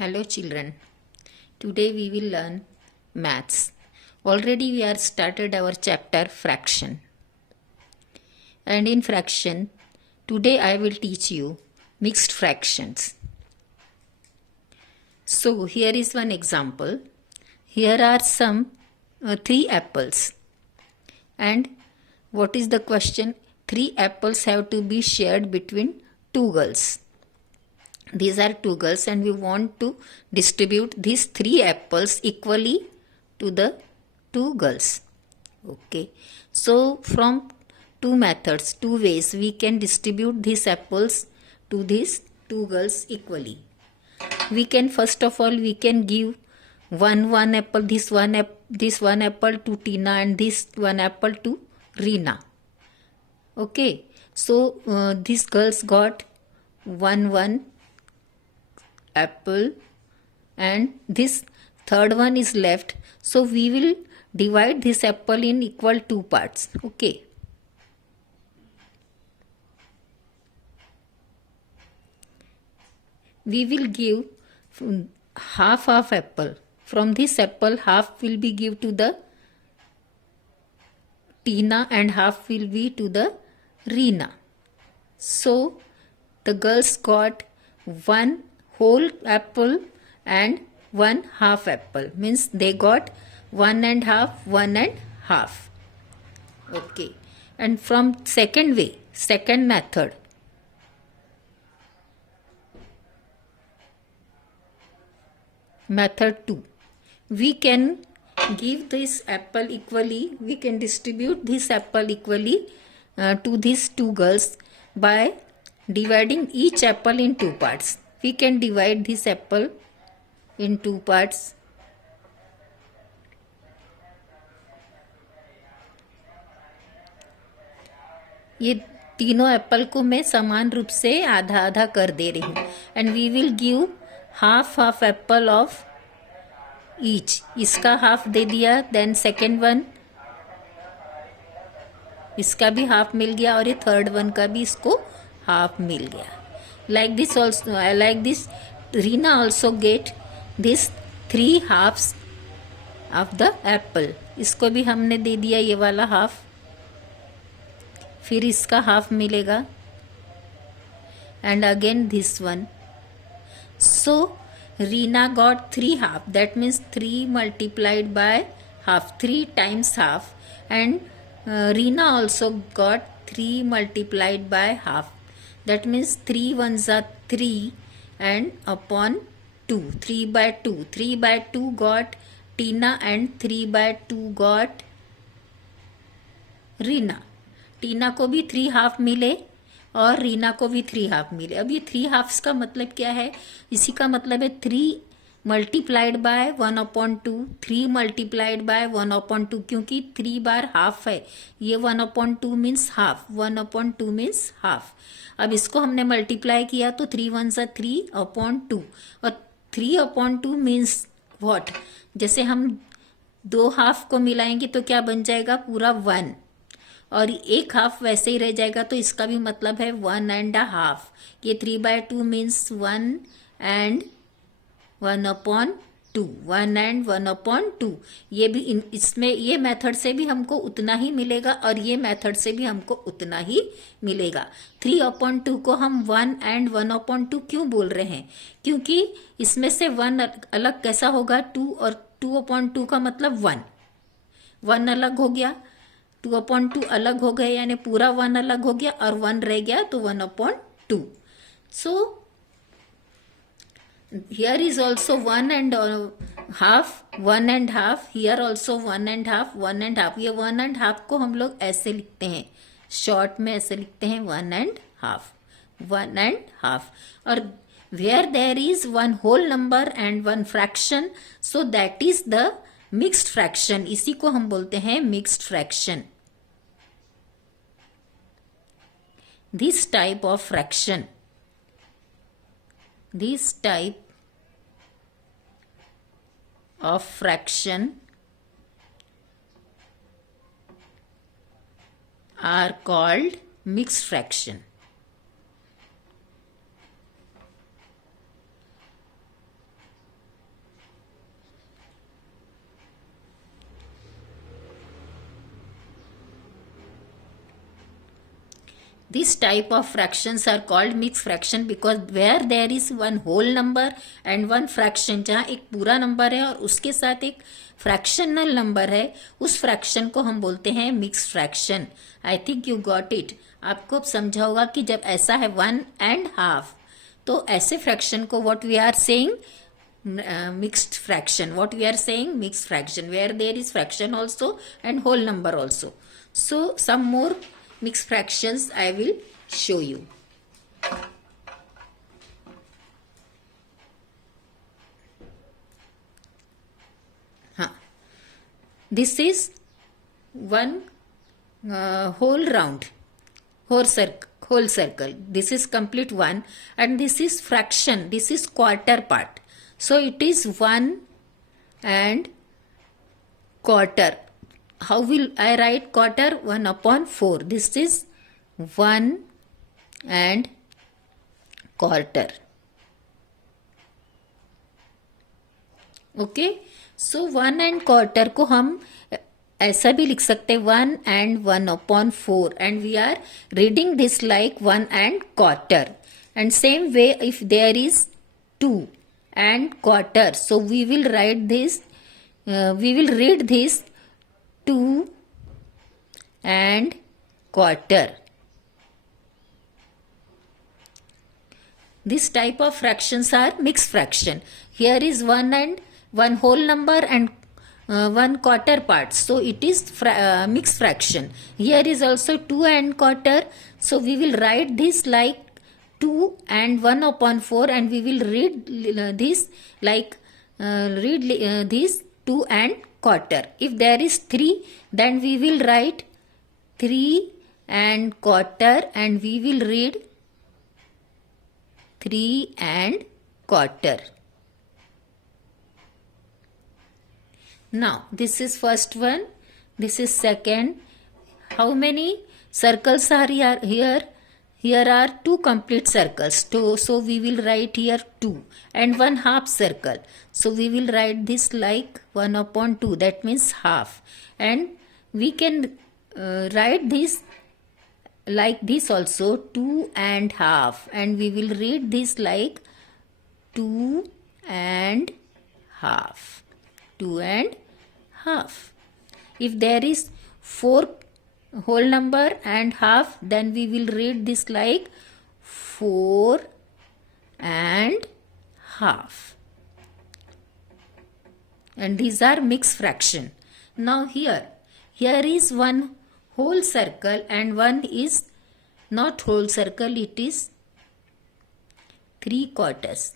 Hello children. Today we will learn maths. Already we are started our chapter fraction. And in fraction, today I will teach you mixed fractions. So here is one example. Here are some 3 apples. And what is the question? 3 apples have to be shared between 2 girls. These are 2 girls and we want to distribute these 3 apples equally to the 2 girls. Okay. So from 2 methods, 2 ways we can distribute these apples to these 2 girls equally. We can first of all we can give one apple, this one apple to Tina and this one apple to Reena. Okay. So these girls got one apple and this third one is left, so we will divide this apple in equal 2 parts. Okay, we will give half of apple. From this apple half will be give to the Tina and half will be to the Reena. So the girls got one whole apple and 1 half apple, means they got 1 and half. Okay, and from second way, second method, method 2, we can give this apple equally, we can distribute this apple equally to these 2 girls by dividing each apple in 2 parts. We can divide this apple in 2 parts. ये तीनों Apple को मैं समान रूप से आधा आधा कर दे रही हूँ and we will give half apple of each. इसका हाफ दे दिया, देन सेकेंड वन इसका भी हाफ मिल गया और ये थर्ड वन का भी इसको हाफ मिल गया. Like this also, like this, Reena also get this 3 halves of the apple. इसको भी हमने दे दिया ये वाला हाफ, फिर इसका हाफ मिलेगा and again this one. So Reena got 3 half, that means 3 multiplied by half, 3 times half, and Reena also got 3 multiplied by half. That means 3 ones are 3 and upon 2, 3 by 2. 3 by 2 got Tina and 3 by 2 got Reena. टीना को भी 3 half मिले और रीना को भी 3 half मिले. अब ये 3 halves का मतलब क्या है? इसी का मतलब है 3 मल्टीप्लाइड बाय 1/2, 3 मल्टीप्लाइड बाय 1/2, क्योंकि 3 बार हाफ है. ये 1/2 मीन्स हाफ, 1/2 मीन्स हाफ. अब इसको हमने मल्टीप्लाई किया तो 3 1 सा 3/2 और 3/2 मीन्स व्हाट? जैसे हम 2 हाफ को मिलाएंगे तो क्या बन जाएगा? पूरा 1, और 1 हाफ वैसे ही रह जाएगा, तो इसका भी मतलब है 1 and a half. ये 3/2 मीन्स 1 and 1/2, 1 and 1/2. ये भी इसमें ये मेथड से भी हमको उतना ही मिलेगा और ये मेथड से भी हमको उतना ही मिलेगा. 3/2 को हम 1 and 1/2 क्यों बोल रहे हैं? क्योंकि इसमें से 1 अलग कैसा होगा? 2, और 2/2 का मतलब 1 अलग हो गया, 2/2 अलग हो गए, यानी पूरा 1 अलग हो गया और 1 रह गया तो 1/2. So here is also 1 and half, 1 and half. Here also 1 and half, 1 and half. ये 1 and half को हम लोग ऐसे लिखते हैं, शॉर्ट में ऐसे लिखते हैं 1 and half, 1 and half. और where there is one whole number and one fraction, so that is the mixed fraction. इसी को हम बोलते हैं mixed fraction. This type of fraction, this type of fraction are called mixed fraction. This type of fractions are called mixed fraction because where there is one whole number and one fraction, जहाँ एक पूरा number है और उसके साथ एक fractional number है, उस फ्रैक्शन को हम बोलते हैं mixed fraction. I think you got it. आपको अब समझा होगा कि जब ऐसा है 1.5, तो ऐसे फ्रैक्शन को what we are saying mixed fraction. What we are saying, mixed fraction, where there is fraction also and whole number also. So some more mixed fractions I will show you. This is one whole round, whole circle. This is complete one, and this is fraction. This is quarter part. So it is 1 and quarter. How will I write quarter? 1/4. This is 1 and quarter. Okay. So 1 and quarter को हम ऐसा भी लिख सकते 1 and 1/4, and we are reading this like 1 and quarter. And same way if there is 2 and quarter, so we will write this, we will read this 2 and quarter. This type of fractions are mixed fraction. Here is 1 and 1 whole number and 1 quarter part, so it is mixed fraction. Here is also 2 and quarter, so we will write this like 2 and 1/4, and we will read this like this 2 and quarter. If there is 3, then we will write 3 and quarter, and we will read 3 and quarter. Now this is first one, this is second. How many circles are here? Here are 2 complete circles, so we will write here 2 and 1 half circle. So we will write this like 1/2, that means half. And we can write this like this also, 2 and half, and we will read this like 2 and half, 2 and half. If there is 4 whole number and half, then we will read this like 4 and half. And these are mixed fraction. Now here is one whole circle and one is not whole circle, it is 3 quarters.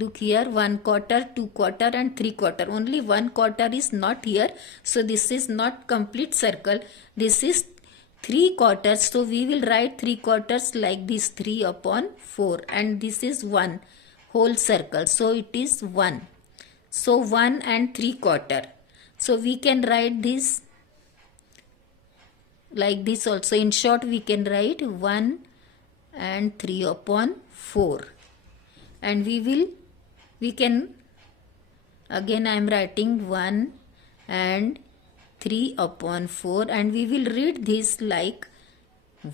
Look here, 1 quarter, 2 quarter and 3 quarter. Only 1 quarter is not here, so this is not complete circle. This is 3 quarters, so we will write 3 quarters like this, 3/4, and this is 1 whole circle, so it is 1. So 1 and 3 quarter. So we can write this like this also. In short, we can write 1 and 3/4, and we can again I am writing 1 and 3/4, and we will read this like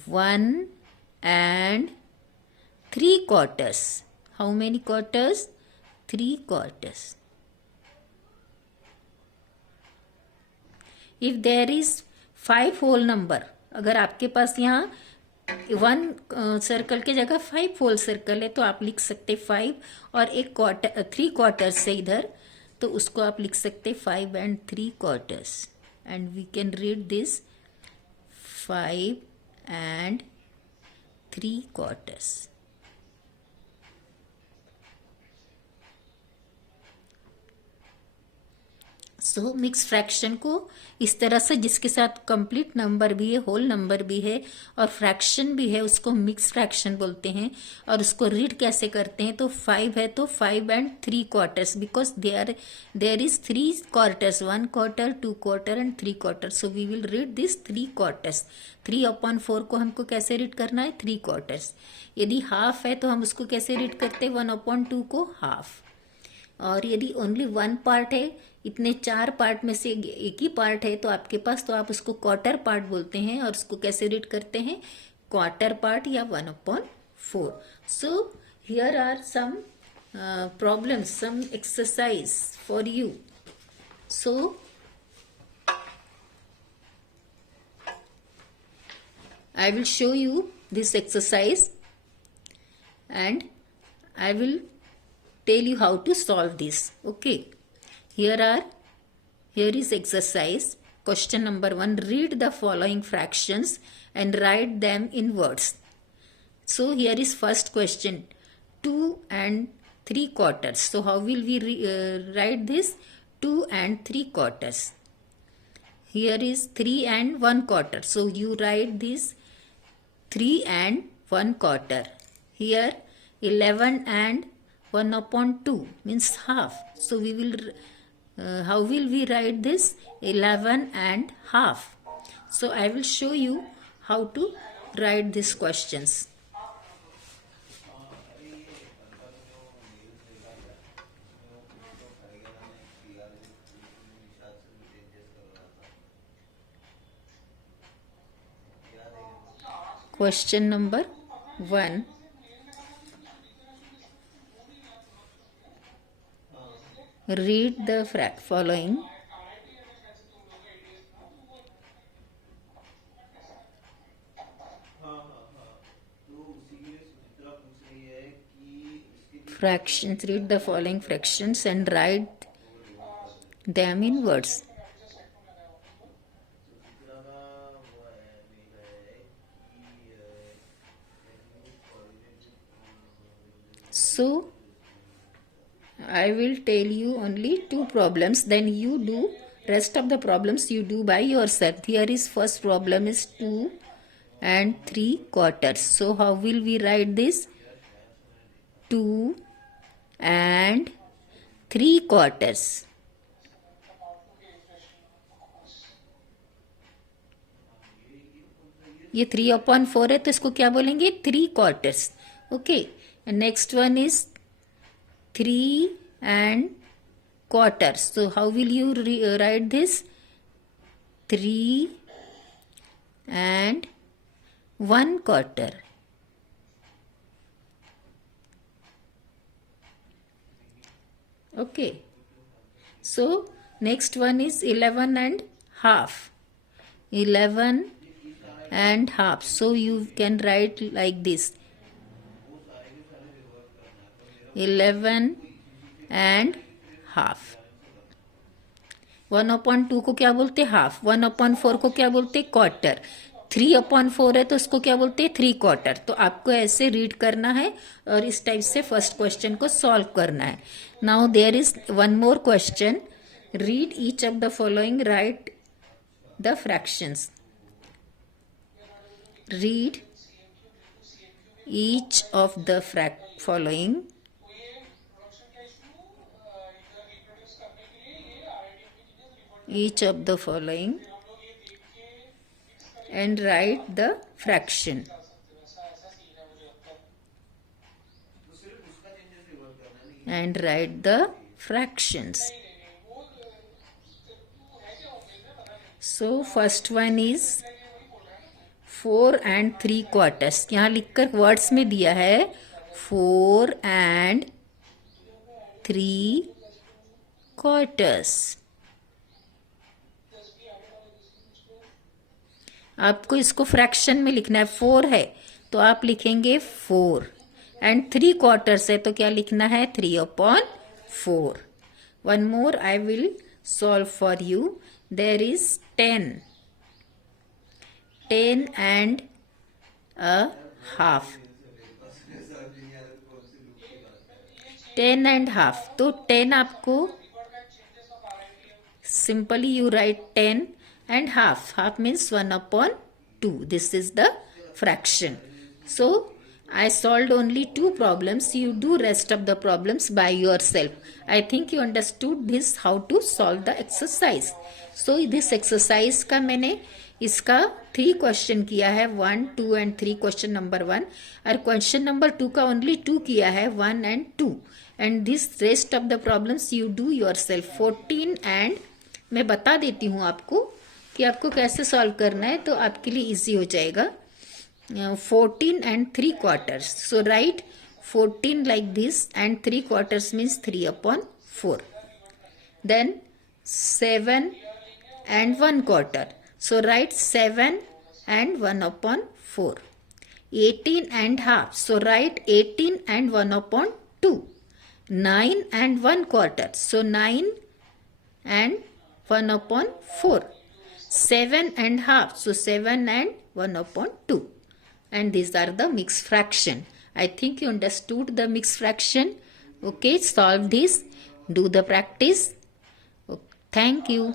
1 and 3 quarters. How many quarters? 3 quarters. If there is 5 whole number, अगर आपके पास यहाँ 1 circle के जगह 5 whole circle है, तो आप लिख सकते 5 और एक क्वार्टर 3 क्वार्टर्स से इधर, तो उसको आप लिख सकते 5 and 3 quarters, and we can read this 5 and 3 quarters. So mix fraction को इस तरह से, जिसके साथ कंप्लीट नंबर भी है, होल नंबर भी है और फ्रैक्शन भी है, उसको मिक्स फ्रैक्शन बोलते हैं. और उसको रीड कैसे करते हैं? तो 5 है तो 5 and 3 quarters, because there is 3 quarters, 1 quarter, 2 quarter and 3 quarter. So we will read this 3 quarters. 3/4 को हमको कैसे रीड करना है? 3 quarters. यदि हाफ है तो हम उसको कैसे रीड करते हैं? 1/2 को हाफ. और यदि ओनली वन पार्ट है, इतने 4 पार्ट में से एक ही पार्ट है तो आपके पास, तो आप उसको क्वार्टर पार्ट बोलते हैं। और उसको कैसे रीड करते हैं? क्वार्टर पार्ट या 1/4। So here are some problems, some exercise for you. So I will show you this exercise and I will tell you how to solve this. Okay, here is exercise question number 1. Read the following fractions and write them in words. So here is first question, 2 and 3/4. So how will we write this? 2 and 3/4. Here is 3 and 1/4. So you write this 3 and 1/4. Here 11 and 1/2 means half. So we will how will we write this? 11 and half. So I will show you how to write these questions. Question number 1. Read the following. Fractions. Read the following fractions and write them in words. So I will tell you only 2 problems, then you do rest of the problems you do by yourself. Here is first problem is 2 and 3/4. So how will we write this? 2 and 3/4. ये 3/4 है तो इसको क्या बोलेंगे? 3/4. Okay, next one is 3 and quarter. So how will you write this? 3 and 1/4. Okay, so next one is 11 and half. 11 and half. So you can write like this: 11 and half. 1/2 को क्या बोलते? Half. 1/4 को क्या बोलते? Quarter. 3/4 है तो उसको क्या बोलते? 3/4. तो आपको ऐसे रीड करना है और इस टाइप से फर्स्ट क्वेश्चन को सॉल्व करना है. Now there is one more question. Read each of the following, write the fractions. Read each of the following and write the fraction. And write the fractions. So first one is 4 and 3/4. यहाँ लिखकर words में दिया है 4 and 3/4. आपको इसको fraction में लिखना है. 4 है तो आप लिखेंगे 4 एंड 3/4 है तो क्या लिखना है? 3/4. One more I will solve for you. There is 10 and a half. 10 and half. तो 10 आपको simply you right 10 and half. Half means 1/2. This is the fraction. So I solved only 2 problems. You do rest of the problems by yourself. I think you understood this, how to solve the exercise. So this exercise का मैंने इसका 3 question किया है, 1, 2 and 3 question number 1, और question number 2 का only 2 किया है, 1 and 2, and this rest of the problems you do yourself. 14 and मैं बता देती हूँ आपको कि आपको कैसे सॉल्व करना है, तो आपके लिए इजी हो जाएगा। 14 and 3 quarters. So write 14 like this and 3 quarters means 3 upon 4. Then 7 and 1 quarter. So write 7 and 1 upon 4. 18 and half. So write 18 and 1 upon 2. 9 and 1 quarter. So 9 and 1 upon 4. 7 and half. So 7 and 1 upon 2. And these are the mixed fraction. I think you understood the mixed fraction. Okay, solve this. Do the practice. Okay, thank you.